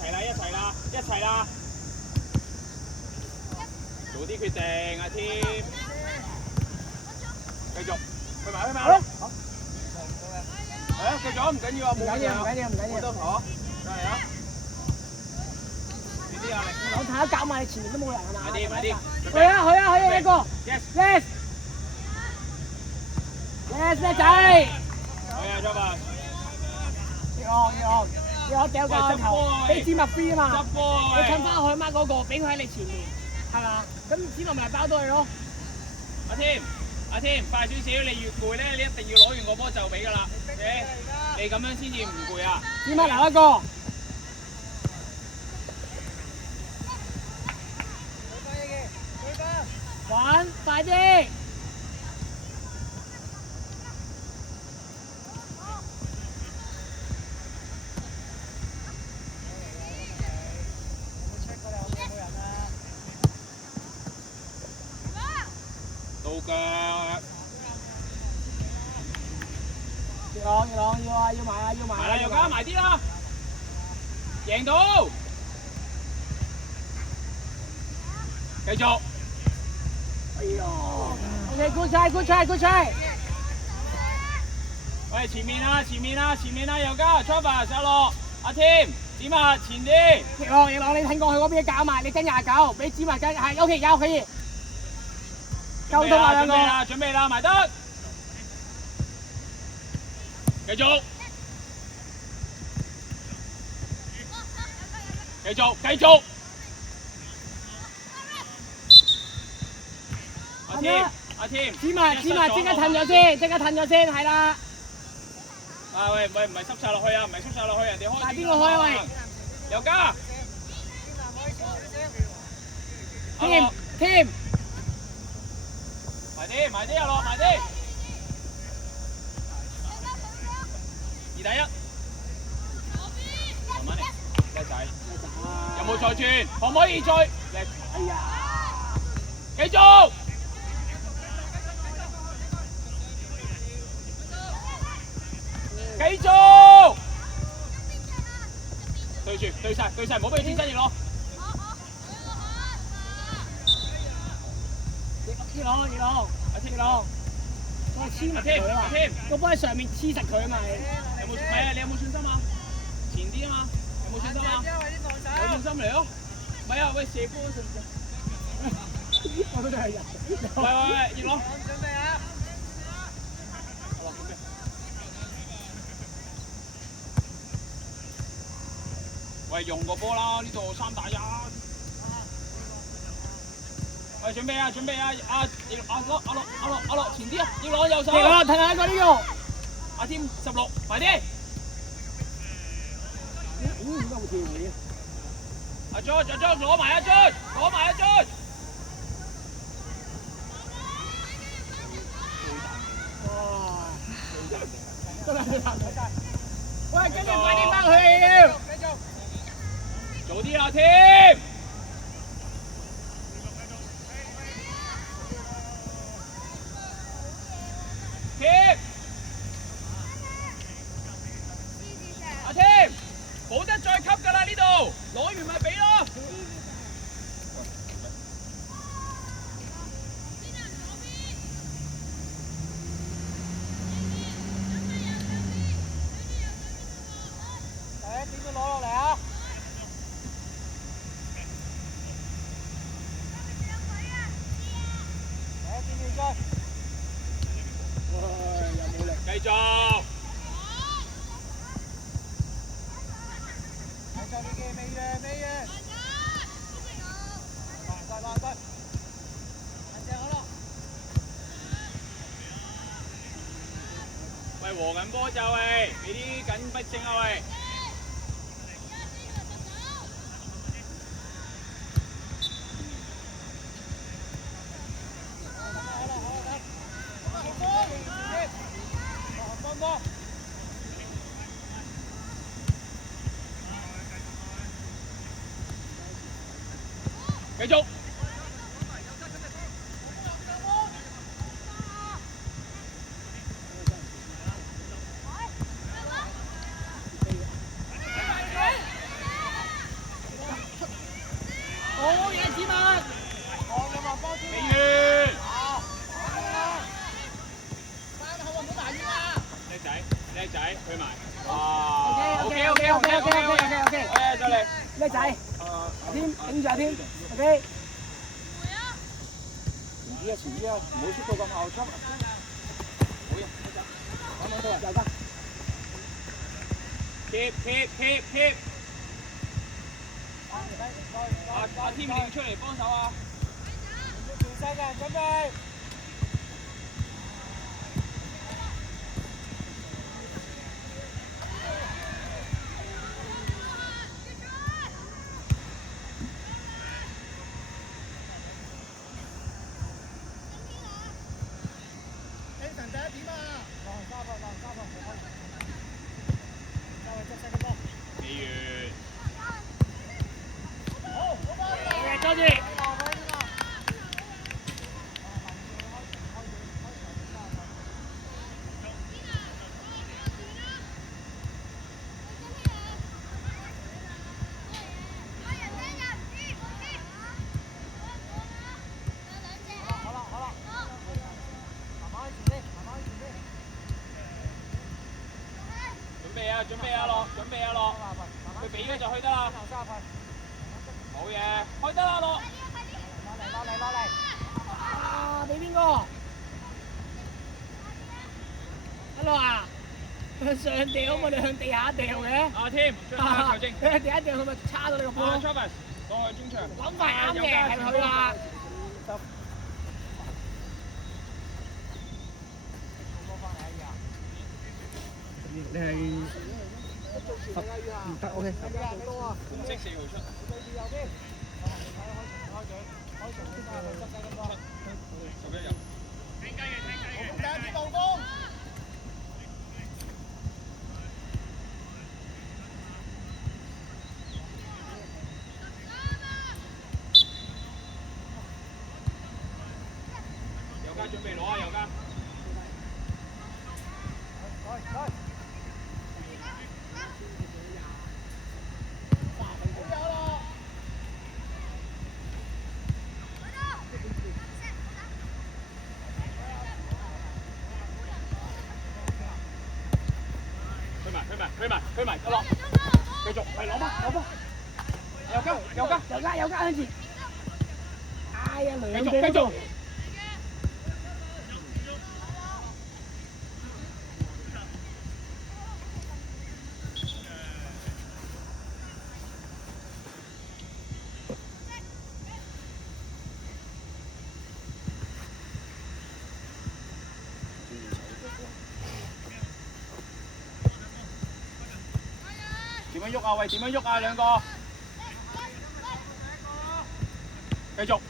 齊啦，一齊啦，一齊啦！做啲決定，阿添，繼續，去埋去埋咯。係啊，繼續唔緊要啊，冇緊要，都好，加油！俾啲壓力。我睇下夾埋前面都冇人係嘛？快啲，快啲！去啊，一個 ，yes，叻仔！去啊，再吧。要我掉個球，俾子墨 free 啊嘛！執波！你趁翻海媽嗰個，俾佢喺你前面，係嘛？咁子墨咪包到佢咯。阿添，快少少！你越攰咧，你一定要攞完個波就俾㗎啦。你咁樣先至唔攰啊！子墨留一個。玩，快啲！到腳。要埋啊！埋啦，又加埋啲啦，贏到！繼續。哎呦 ！OK，good try！喂，前面啊，又加 Trevor 上落，阿添，子墨前啲。葉朗，你睇過去嗰邊搞埋，你跟29，俾子墨跟係 OK， 有可以。溝通啊兩個。準備啦，埋得。繼續。阿添，子墨即刻褪咗先，係啦。啊喂，唔係濕晒落去啊，人哋開。但係邊個開啊喂？又加。添。埋啲阿樂，埋啲。2打1。慢慢嚟，叻仔。有冇再轉？可唔可以再？哎呀！繼續。對晒，唔好俾佢天真熱攞。熱朗，再黐埋佢啊！個波喺上面黐實佢啊嘛！你有冇信心啊？前啲啊嘛，有冇信心啊？有信心嚟咯！唔係啊，喂，射波信唔信？我都係人。喂，熱朗。準備啊！喂，用個波啦！呢度3打1。喂，準備啊！阿樂，前啲啊！要攞右手。睇下一個呢個。阿添16，快啲！點解會跳你啊？阿 George， 攞埋阿 George。哇！真係喂，跟住快啲翻去要。早啲啊，添！阿添，冇得再吸㗎啦呢度，攞完咪俾咯。點樣攞落嚟啊？繼續。喂，和緊波就喂，俾啲緊逼症啊喂。繼續。OK， 哎，再嚟。叻仔，阿添頂住阿添 ，OK。前啲啊，唔好出到咁後出。好嘢，揾到啊，又得。keep。阿添你要出嚟幫手啊！全世界人準備。準備啊落，佢俾嘅就去得啦。好嘢，開得啦落。落嚟。啊，俾邊個？阿樂啊，向上掉嘛，你向地下掉嘅。阿添，將佢球證。你向地下掉，佢咪叉到你個波。Travis， 過去中場。諗法啱嘅，係佢啊。你係唔得 OK。紅色4號出。11人。第一次暴風。右家準備攞啊，右家。推埋，得落，繼續，係攞波，右家向前，哎呀，繼續，點樣喐啊？喂，點樣喐啊？兩個，繼續，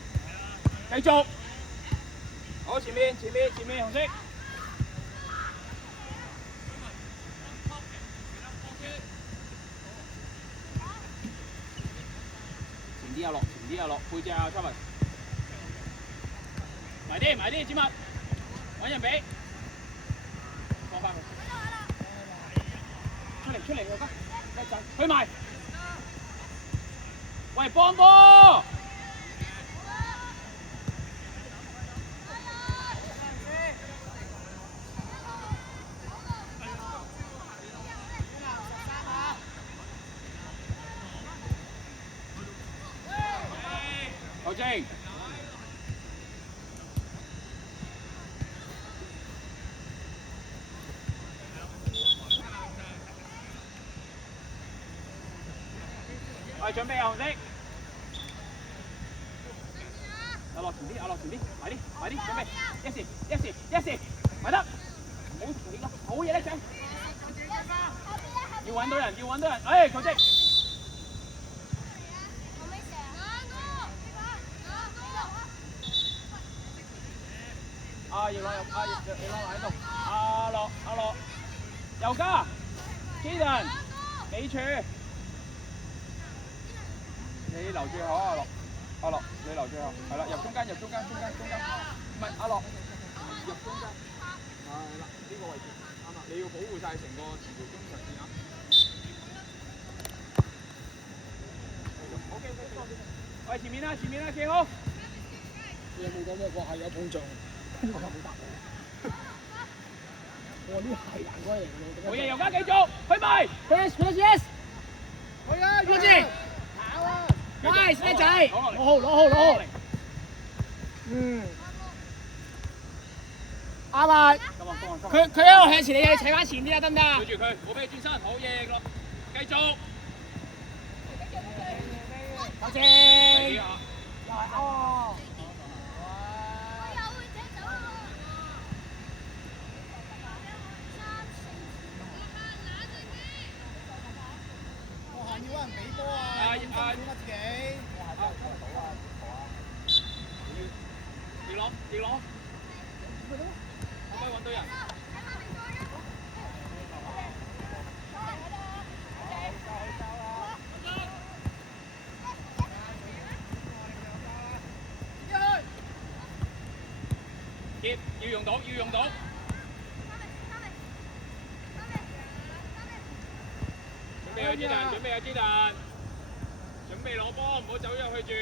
好，前面，紅色。前啲啊落，背脊啊 ，Travis。埋啲，子物，揾人俾，放翻佢。出嚟，右家。去埋，喂，幫波！球證。準備啊，紅色。阿樂前啲，快啲，準備，一時，咪得，唔好死咯，好嘢叻仔。要揾到人，哎，球證。要攞喺度，阿樂，右家 ，Jaden， 尾柱。你留最後啊，阿樂，你留最後，係啦，入中間，唔係阿樂，入中間，係啦，呢個位置啱啦，你要保護晒成個條中場線啊。OK， 喂，前面啦，企好。你有冇講咩？係有碰撞，我冇答我。我呢係難鬼嚟嘅。好嘢，右家繼續，去埋 ，yes。去啊！多謝。跑啊！喂，叻仔，攞好。嗯。啱啊！佢一路向前，你要扯翻前啲啊，得唔得啊？對住佢，冇俾佢轉身，好嘢咯，繼續。多謝。又係哦。我行要揾人俾波啊！要乜自己？逆攞，可唔可以揾到人？要用到。準備去支彈，準備攞波，唔好走入去住。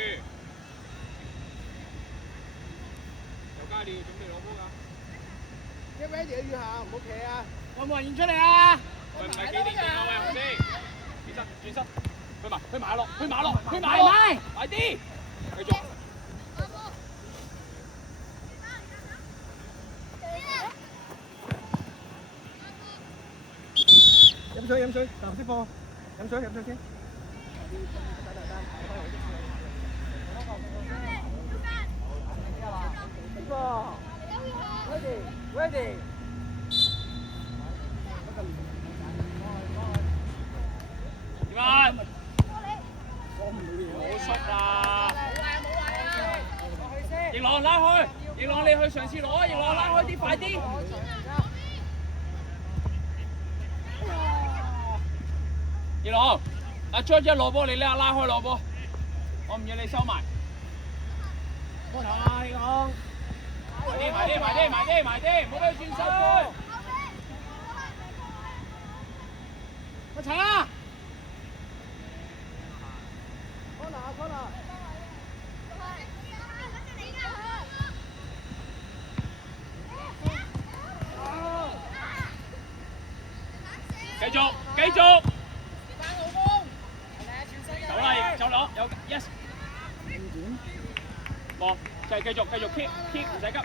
有加料，準備攞波㗎。一 ready 要下，唔好企啊！有冇人現出嚟啊？喂，唔係幾定啊？喂，紅先，轉身，去馬落，快啲，繼續。飲水，藍色貨，飲水先。Ready。點啊？好縮啦！翼朗拉開，翼朗你去嘗試攞，翼朗拉開啲，快啲！翼朗，阿 George 一攞波，你拉開攞波，我唔要你收埋。波頭啊，翼朗！埋啲，唔好俾佢轉身。我齊啦！繼續。走啦，走攞，有 yes。望，就係繼續 keep，唔使急。轉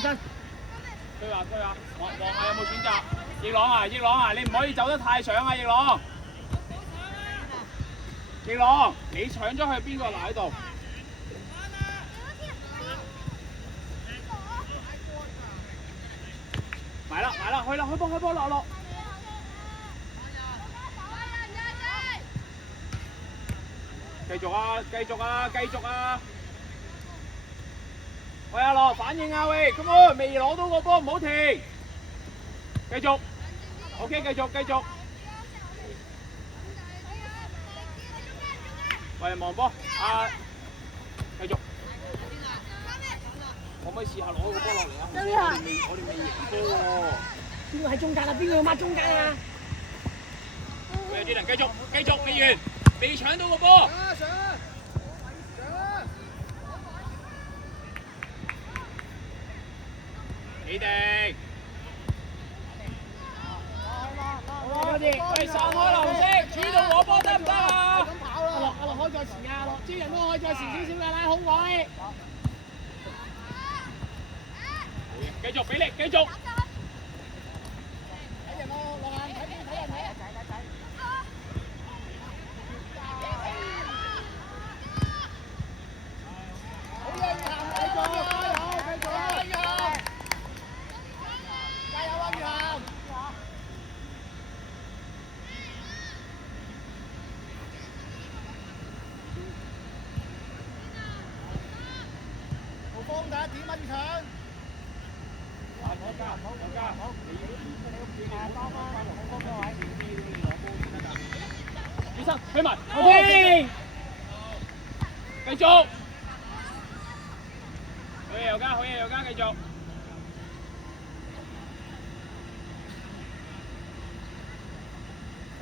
身。對話，望下有冇選擇。翼朗啊，你唔可以走得太上啊，翼朗。翼朗，你搶咗去邊個嗱喺度？埋啦，去啦，開波落。繼續啊！喂阿樂，反應啊喂 ，come on， 未攞到個波唔好停，繼續 ，OK， 繼續。喂，望波，繼續。可唔可以試下攞個波落嚟啊？我哋未贏波喎。邊個喺中間啊？邊個要抹中間啊？喂，有啲人繼續，未搶到個波。上！你哋。喂，散開藍色，主動攞波得唔得啊？阿樂開在前啊！阿樂，啲人都開在前少少㗎啦，好位。繼續俾力，繼續。睇人咯，落眼睇人。好嘢，繼續，加油啊，雨涵！好幫睇下點啊，雨強！醫生，推埋 ，OK， 繼續，好嘢又加，繼續。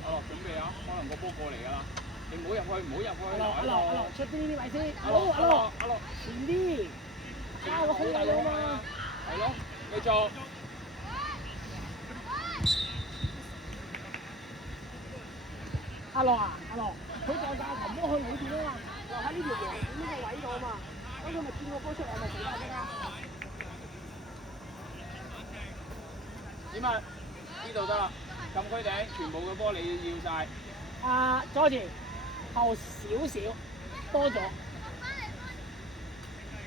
阿樂準備啊，可能個波過嚟㗎啦，你唔好入去，阿樂，出邊呢啲位先。阿樂，前啲，加個空位啊嘛。係咯，繼續。阿樂啊！阿樂，佢就教球波去裏邊啊嘛，又喺呢條黃呢個位度啊嘛，咁佢咪轉個波出嚟咪死啦即刻。點啊？呢度得啦，禁區頂全部嘅波你要晒。阿 George 後少少多咗，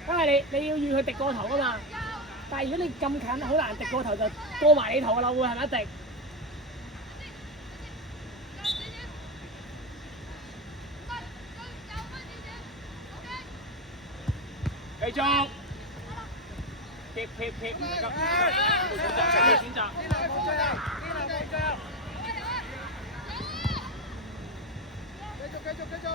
因為你要預佢滴過頭噶嘛，但係如果你咁近，好難滴過頭就過埋你頭噶啦，會係咪一滴？繼續。keep 唔得急，選擇。繼續。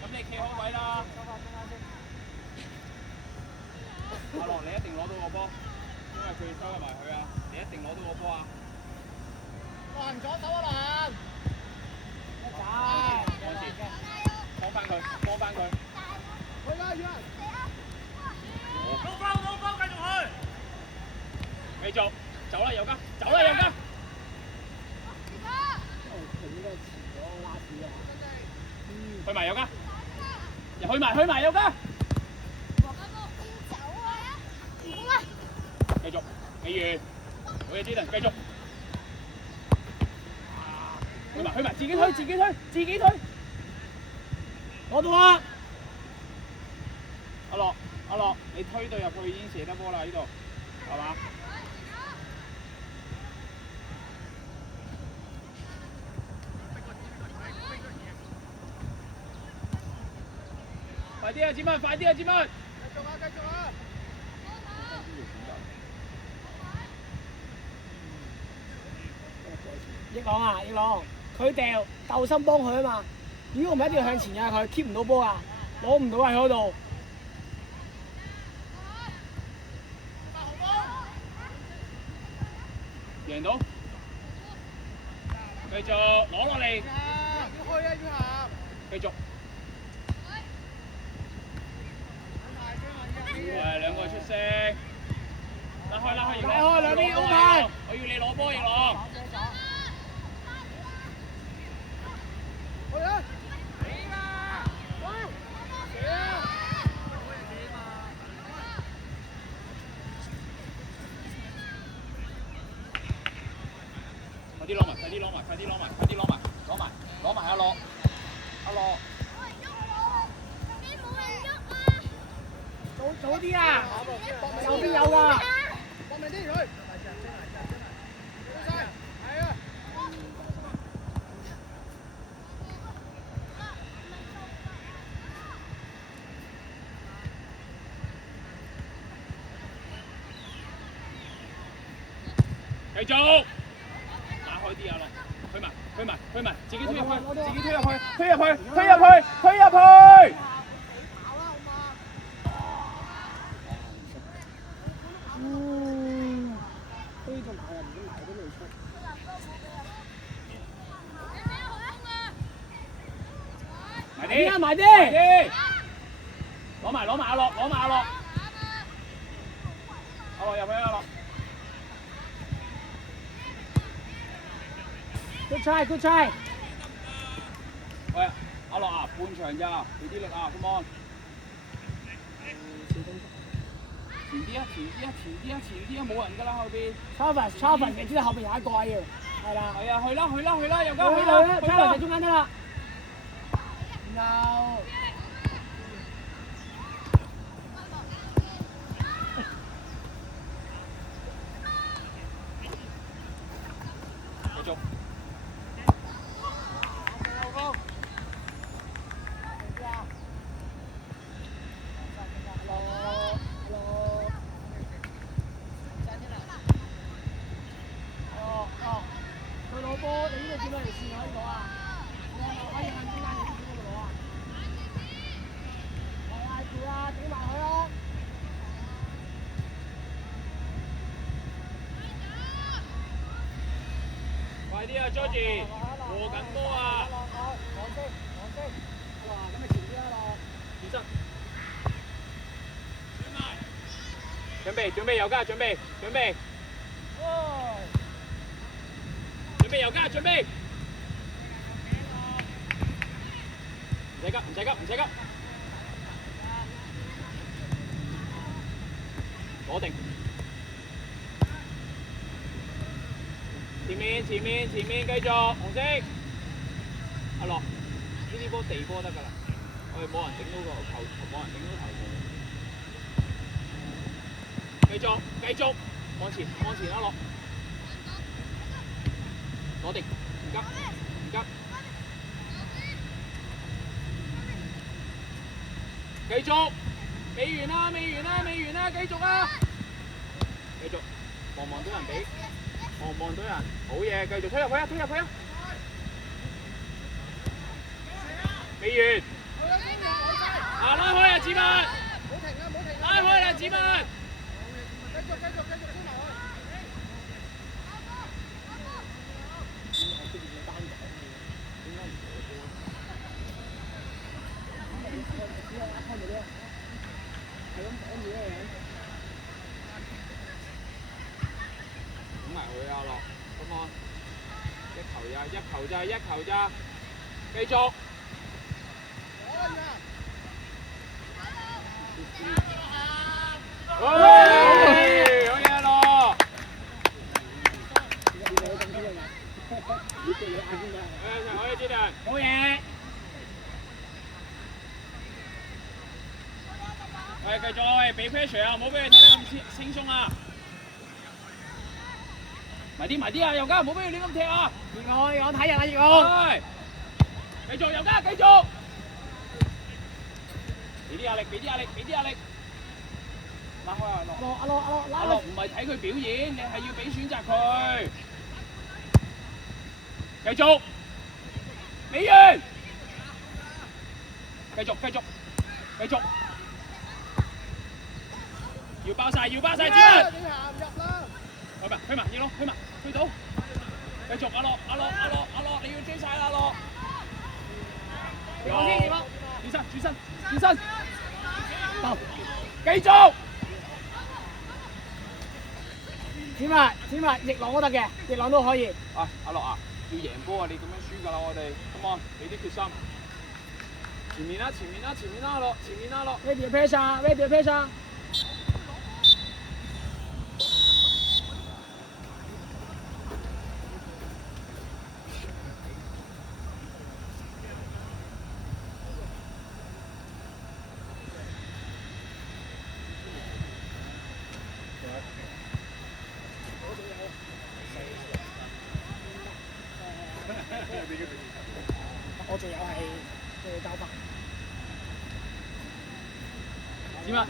咁你企好位啦。阿樂，你一定攞到個波，因為佢收入埋佢啊！你一定攞到個波啊！攔左手啊攔！幫翻佢，幫翻佢。去啦，雨欣！冇包，繼續去！繼續，走啦，右家，走啦，右家！去埋右家，去埋右家！繼續，未完，好嘢，Jaden，繼續。去埋，自己推。攞到啦！阿樂，你推到入去已經射得波啦，呢度，係嘛？快啲啊，子文！快啲啊，子文！繼續啊！益朗，佢掉鬥心幫佢啊嘛。如果唔係一定要向前呀，佢 keep 唔到波啊，攞唔到喺嗰度。贏到，繼續攞落嚟。要去啊，要行！繼續。兩個出色。拉開，拉開兩邊攻派。我要你攞波，翼朗。去啊！快啲攞埋阿樂。早啲啊！右邊有㗎。搏命啲佢。係啊！繼續。打開啲阿樂，去埋，自己推入去。埋啲！攞埋阿樂。阿樂入去阿樂。Good try！ 喂，阿樂啊，半場咋，俾啲力啊 ，come on！前啲啊，冇人㗎啦後邊。Travis，你知道後邊有一個啊要，係啦。係啊，去啦，右家去啦 ，Travis 喺中間得啦。繼續。佢攞波，你呢度點樣嚟試我呢個啊？可以向中間你呢邊嗰度攞啊？係住啦，頂埋佢啦！快啲啊 ，George，和緊波啊！我先。咁咪前啲啦咯。起身。準備準備右家準備準備。準備右家準備。唔使急唔使急唔使急。攞定。前面前面前面繼續紅色。阿樂，呢啲波地波得㗎啦，我哋冇人頂到個球，冇人頂到頭部。繼續繼續，往前往前阿樂，攞定，唔急唔急。繼續，未完啦未完啦未完啦，繼續啊！繼續，望到人俾，望到人，好嘢，繼續推入去啊推入去啊！未完，啊拉開啊子文，拉開啦子文，繼續追埋佢。拱埋佢啊落，咁啊，一球咋一球咋一球咋，繼續。好嘢咯！我哋知道，好嘢！喂，繼續喂，俾 pressure 啊，唔好俾佢睇得咁輕鬆啊！埋啲啊，右家唔好俾佢亂咁踢啊！我睇人啊，熱我。繼續右家繼續，俾啲壓力，俾啲壓力，俾啲壓力。拉開啊！阿樂唔係睇佢表演，你係要俾選擇佢。繼續，美完，繼續，要包晒，子文。推埋，要咯，推到。繼續，阿樂，你要追晒阿樂。轉身，到，繼續。點啊？逆浪都得嘅，逆浪都可以。啊，阿樂啊，要贏波啊！你咁樣輸㗎啦，我哋，come on，俾啲決心。前面啦，阿樂，前面啦，阿樂。Ready your pressure。我仲有係交白。點啊？